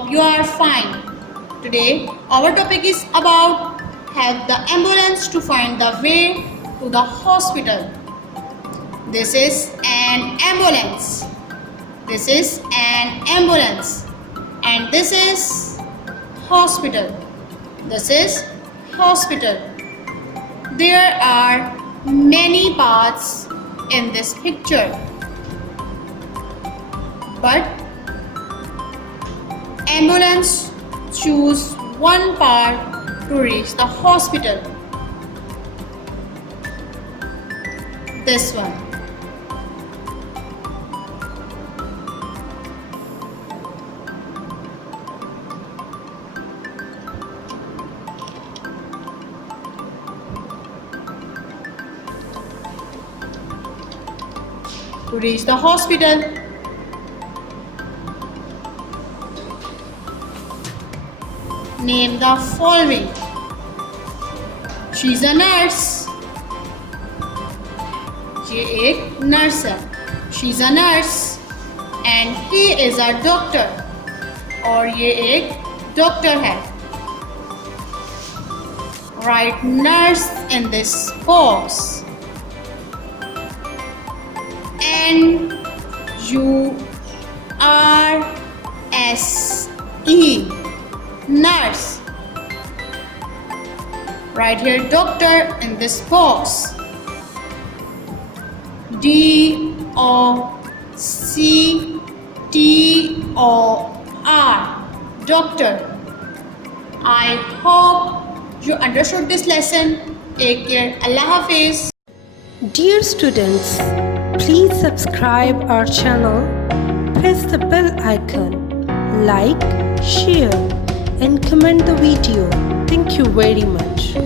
hope you are fine. Today our topic is about help the ambulance to find the way to the hospital. This is an ambulance. This is an ambulance. And this is hospital. This is hospital. There are many parts in this picture. But ambulance choose one part to reach the hospital. This one. To reach the hospital. Name the following. She is a nurse. ये एक nurse है. She is a nurse and he is a doctor. और ये एक doctor है. Write nurse in this box. N-U-R-S-E nurse. Write here doctor in this box. D-O-C-T-O-R doctor. I hope you understood this lesson. Take care. Allah Hafiz. Dear students, please subscribe our channel, press the bell icon, like, share and comment the video. Thank you very much.